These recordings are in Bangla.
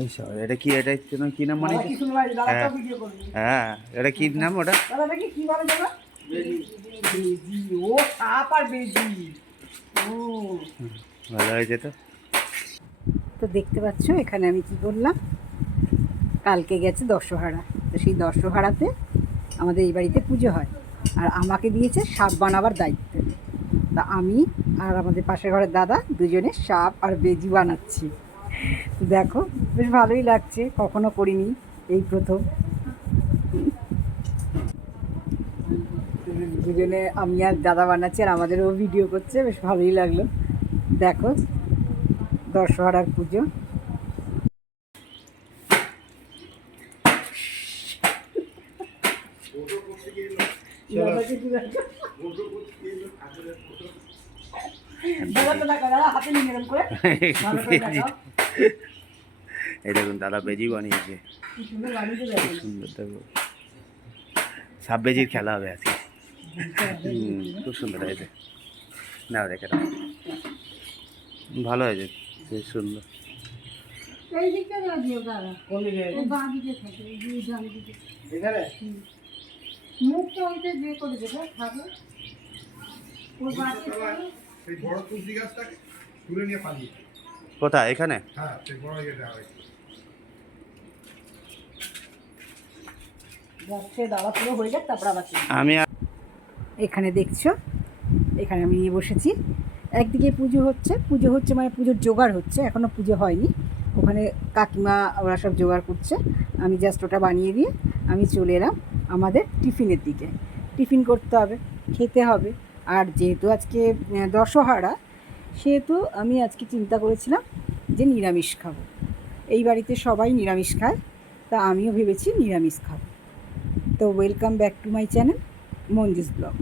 এই এটা কি, এটা কি নাম মানে? হ্যাঁ হ্যাঁ, এটা কি নাম ওটা? ভালো হয়েছে তো। তো দেখতে পাচ্ছ এখানে আমি কি করলাম, কালকে গেছে দশহারা, তো সেই দশহারাতে আমাদের এই বাড়িতে পুজো হয়, আর আমাকে দিয়েছে সাপ বানাবার দায়িত্ব। তা আমি আর আমাদের পাশের ঘরের দাদা দুজনে সাপ আর বেজি বানাচ্ছি। তো দেখো বেশ ভালোই লাগছে, কখনো করিনি, এই প্রথম। দুজনে আমি আর দাদা বানাচ্ছি, আর আমাদেরও ভিডিও করছে, বেশ ভালোই লাগলো। দেখো দশহারার পুজো। এই দেখুন দাদা বেজি বানিয়েছে, সুন্দর। দেখো সাব বেজির খেলা হবে আজকে। খুব সুন্দর হয়েছে, না রেখে দাও, ভালো হয়েছে, বেশ সুন্দর। কোথায়? এখানে আমি এখানে দেখছো, এখানে আমি নিয়ে বসেছি, একদিকে পুজো হচ্ছে মানে পুজোর জোগাড় হচ্ছে, এখনও পুজো হয়নি। ওখানে কাকিমা ওরা সব জোগাড় করছে, আমি জাস্ট ওটা বানিয়ে দিয়ে আমি চলে এলাম আমাদের টিফিনের দিকে। টিফিন করতে হবে, খেতে হবে। আর যেহেতু আজকে দশহারা, সেহেতু আমি আজকে চিন্তা করেছিলাম যে নিরামিষ খাবো। এই বাড়িতে সবাই নিরামিষ খায়, তা আমিও ভেবেছি নিরামিষ খাবো। তো welcome back to my channel Manju's blog.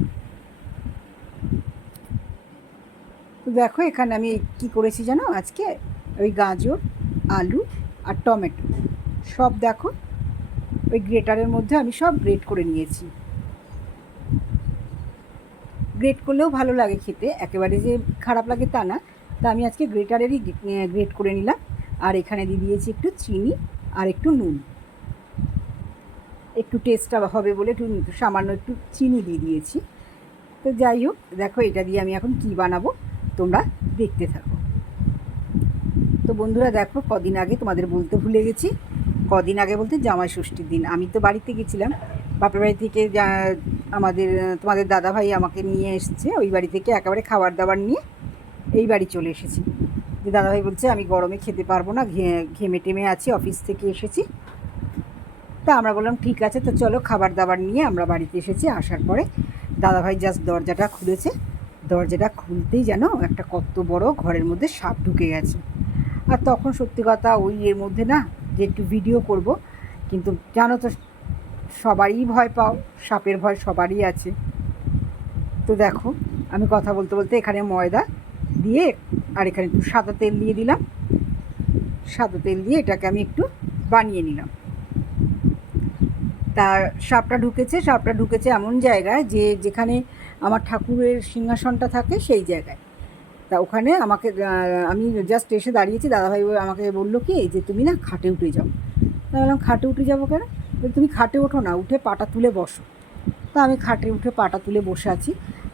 তো দেখো এখানে আমি কি করেছি জানো, আজকে ওই গাজর, আলু আর টমেটো সব দেখো ওই গ্রেটারের মধ্যে আমি সব গ্রেট করে নিয়েছি। গ্রেট করলেও ভালো লাগে খেতে, একেবারে যে খারাপ লাগে তা না। তা আমি আজকে গ্রেটারেরই গ্রেট করে নিলাম। আর এখানে দিয়ে দিয়েছি একটু চিনি আর একটু নুন, একটু টেস্টটা হবে বলে একটু সামান্য একটু চিনি দিয়ে দিয়েছি। তো যাই হোক, দেখো এটা দিয়ে আমি এখন কী বানাবো তোমরা দেখতে থাকো। তো বন্ধুরা দেখো, কদিন আগে তোমাদের বলতে ভুলে গেছি, কদিন আগে বলতে জামাই ষষ্ঠীর দিন আমি তো বাড়িতে গেছিলাম, বাপের বাড়ি থেকে আমাদের তোমাদের দাদাভাই আমাকে নিয়ে এসছে ওই বাড়ি থেকে, একেবারে খাবার দাবার নিয়ে এই বাড়ি চলে এসেছি। যে দাদাভাই বলছে আমি গরমে খেতে পারবো না, ঘেমে টেমে আছি, অফিস থেকে এসেছি। তা আমরা বললাম ঠিক আছে, তো চলো খাবার দাবার নিয়ে আমরা বাড়িতে এসেছি। আসার পরে দাদাভাই জাস্ট দরজাটা খুলেছে, দরজাটা খুলতেই যেন একটা কত বড় ঘরের মধ্যে সাপ ঢুকে গেছে। আর তখন সত্যি কথা ওই এর মধ্যে না যে একটু ভিডিও করব, কিন্তু জানো তো সবারই ভয় পাও, সাপের ভয় সবারই আছে। তো দেখো আমি কথা বলতে বলতে এখানে ময়দা দিয়ে আর এখানে একটু সাদা তেল দিয়ে দিলাম, সাদা তেল দিয়ে এটাকে আমি একটু বানিয়ে নিলাম। তার সাপটা ঢুকেছে এমন জায়গায় যে যেখানে আমার ঠাকুরের সিংহাসনটা থাকে সেই জায়গায়। তা ওখানে আমাকে আমি জাস্ট এসে দাঁড়িয়েছি, দাদাভাই আমাকে বললো কি যে তুমি না খাটে উঠে যাও। তা বললাম খাটে উঠে যাবো কেন? তুমি খাটে ওঠো না, উঠে পাটা তুলে বসো। তা আমি খাটে উঠে পাটা তুলে বসে আছি,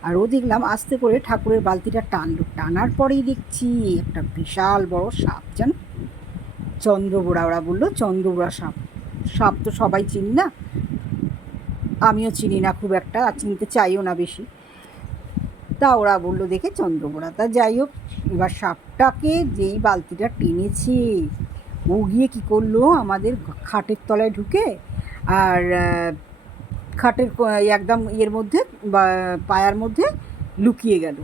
আর ও দেখলাম আস্তে করে ঠাকুরের বালতিটা টানলো, টানার পরেই দেখছি একটা বিশাল বড় সাপ, জানো চন্দ্রবোড়া, ওরা বললো চন্দ্রবোড়া সাপ। সাপ তো সবাই চিনি না, আমিও চিনি না খুব একটা, আর চিনতে চাইও না বেশি। তা ওরা বললো দেখে চন্দ্রবোড়া। তা যাই হোক, এবার সাপটাকে যেই বালতিটা টেনেছে, ও গিয়ে কী করলো আমাদের খাটের তলায় ঢুকে, আর খাটের একদম ইয়ের মধ্যে বা পায়ার মধ্যে লুকিয়ে গেল।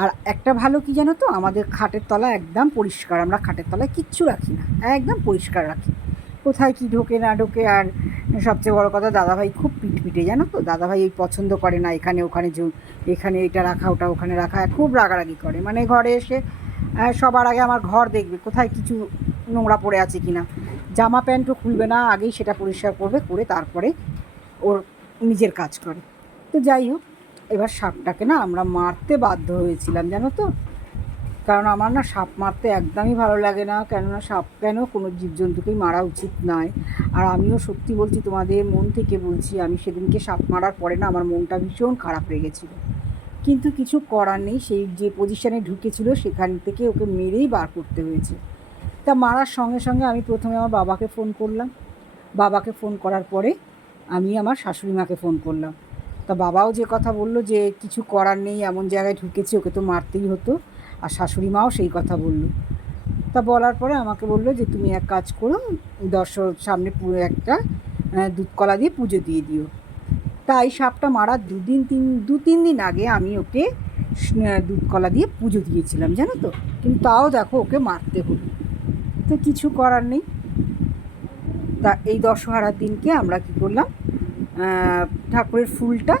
আর একটা ভালো কি জানো তো, আমাদের খাটের তলা একদম পরিষ্কার, আমরা খাটের তলায় কিচ্ছু রাখি না, একদম পরিষ্কার রাখি, কোথায় কি ঢোকে না ঢোকে। আর সবচেয়ে বড় কথা, দাদাভাই খুব পিটপিটে জানো তো, দাদাভাই এই পছন্দ করে না এখানে ওখানে এখানে এটা রাখা ওটা ওখানে রাখা, খুব রাগারাগি করে। মানে ঘরে এসে সবার আগে আমার ঘর দেখবে কোথায় কিছু নোংরা পড়ে আছে কি না, জামা প্যান্টও খুলবে না, আগেই সেটা পরিষ্কার করবে, করে তারপরে ওর নিজের কাজ করে। তো যাই হোক, এবার সাপটাকে না আমরা মারতে বাধ্য হয়েছিলাম জানো তো। কারণ আমার না সাপ মারতে একদমই ভালো লাগে না, কেননা সাপ কেন কোনো জীবজন্তুকেই মারা উচিত নয়। আর আমিও সত্যি বলছি, তোমাদের মন থেকে বলছি, আমি সেদিনকে সাপ মারার পরে না আমার মনটা ভীষণ খারাপ হয়ে গেছিলো, কিন্তু কিছু করার নেই, সেই যে পজিশানে ঢুকেছিল সেখান থেকে ওকে মেরেই বার করতে হয়েছে। তা মারার সঙ্গে সঙ্গে আমি প্রথমে আমার বাবাকে ফোন করলাম, বাবাকে ফোন করার পরে আমি আমার শাশুড়ি মাকে ফোন করলাম। তা বাবাও যে কথা বলল যে কিছু করার নেই, এমন জায়গায় ঢুকেছে, ওকে তো মারতেই হতো। আর শাশুড়ি মাও সেই কথা বলল। তা বলার পরে আমাকে বলল যে তুমি এক কাজ করো, দর্শক সামনে পুরো একটা দুধ কলা দিয়ে পুজো দিয়ে দিও। তাই সাপটা মারার দু তিন দিন আগে আমি ওকে দুধ কলা দিয়ে পুজো দিয়েছিলাম, জানো তো। কিন্তু তাও দেখো ওকে মারতে হলো, তো কিছু করার নেই। তা এই দশহারার দিনকে আমরা কী করলাম, ঠাকুরের ফুলটা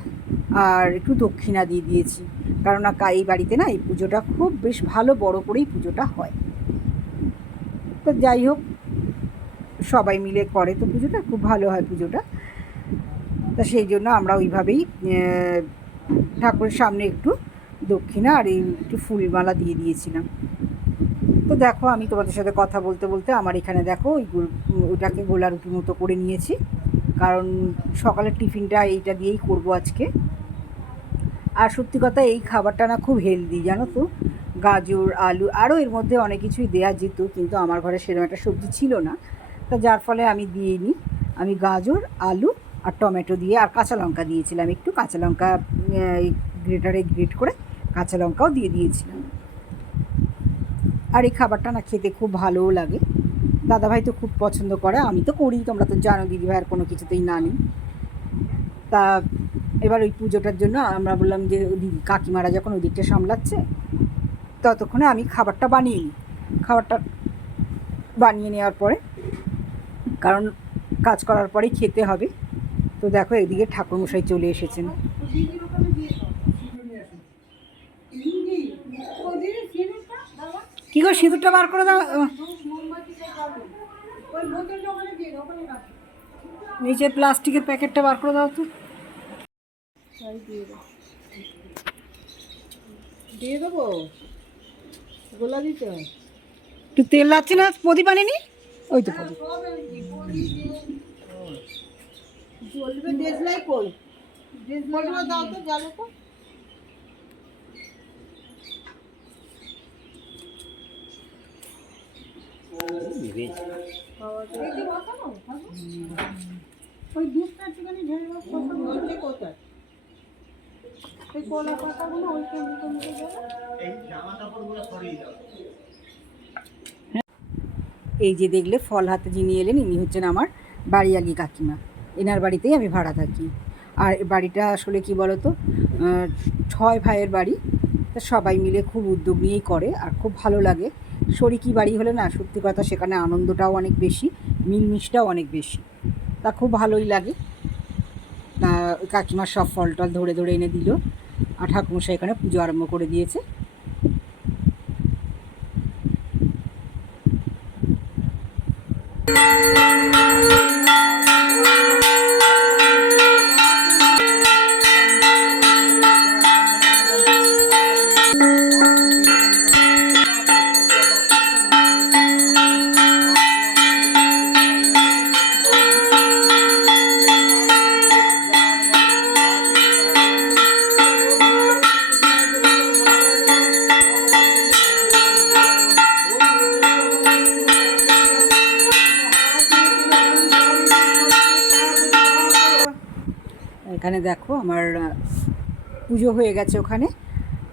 আর একটু দক্ষিণা দিয়ে দিয়েছি, কারণ এই বাড়িতে না এই পুজোটা খুব বেশ ভালো বড় করেই পুজোটা হয়। তো যাই হোক, সবাই মিলে করে তো পুজোটা খুব ভালো হয় পুজোটা। তা সেই জন্য আমরা ওইভাবেই ঠাকুরের সামনে একটু দক্ষিণা আর একটু ফুলমালা দিয়ে দিয়েছিলাম। তো দেখো আমি তোমাদের সাথে কথা বলতে বলতে আমার এখানে দেখো ওটাকে গোলা রুটির মতো করে নিয়েছি, কারণ সকালের টিফিনটা এইটা দিয়েই করব আজকে। আর সত্যি কথা এই খাবারটা না খুব হেলদি, জানো তো। গাজর, আলু, আরও এর মধ্যে অনেক কিছুই দেওয়া যেত, কিন্তু আমার ঘরে সেরকম একটা সবজি ছিল না, তা যার ফলে আমি দিইনি। আমি গাজর, আলু আর টমেটো দিয়ে আর কাঁচা লঙ্কা দিয়েছিলাম, একটু কাঁচা লঙ্কা গ্রেটারে গ্রেট করে কাঁচা লঙ্কাও দিয়ে দিয়েছিলাম। আর এই খাবারটা না খেতে খুব ভালোও লাগে, দাদাভাই তো খুব পছন্দ করে, আমি তো করি, তোমরা তো জানো দিদিভাইয়ের কোনো কিছুতেই না নেই। তা এবার ওই পুজোটার জন্য আমরা বললাম যে কাকিমারা যখন ওই দিকটা সামলাচ্ছে, ততক্ষণে আমি খাবারটা বানিয়ে নিই। খাবারটা বানিয়ে নেওয়ার পরে, কারণ কাজ করার পরেই খেতে হবে। তো দেখো এদিকে ঠাকুরমশাই চলে এসেছেন। কী গো, সিঁদুরটা বার করে দাও, নিচে প্লাস্টিকের প্যাকেটটা বার করে দাও তো। দিয়ে দেবো, গোলা দিতে হয়, একটু তেল লাগছে না, প্রদীপ আনিনি, ওই তো প্রদীপ। দাও তো, জ্বালো তো। ওই দুধটা একটুখানি ঢেলে কোথায় ওই কলা পাতাগুলো ওই এই যে দেখলে ফল হাতে যিনি এলেন, ইনি হচ্ছেন আমার বাড়িয়ালি কাকিমা। এনার বাড়িতেই আমি ভাড়া থাকি। আর বাড়িটা আসলে কি বলো তো, 6 ভাইয়ের বাড়ি, তা সবাই মিলে খুব উদ্যোগ নিয়েই করে, আর খুব ভালো লাগে। শরিকি বাড়ি হলে না সত্যি কথা সেখানে আনন্দটাও অনেক বেশি, মিলমিশটাও অনেক বেশি, তা খুব ভালোই লাগে। কাকিমার সব ফল টল ধরে ধরে এনে দিল, আর ঠাকুরমশাই এখানে পুজো আরম্ভ করে দিয়েছে। এখানে দেখো আমার পুজো হয়ে গেছে ওখানে,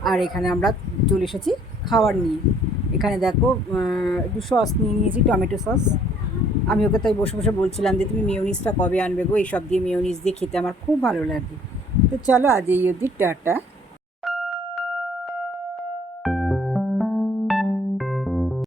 আর এখানে আমরা চলে এসেছি খাবার নিয়ে। এখানে দেখো একটু সস নিয়ে নিয়েছি, টমেটো সস। আমি ওকে তাই বসে বসে বলছিলাম যে তুমি মেয়োনিজটা কবে আনবে গো, এইসব দিয়ে মেয়োনিজ দিয়ে খেতে আমার খুব ভালো লাগে। তো চলো আজ এই অবধি, টাটা।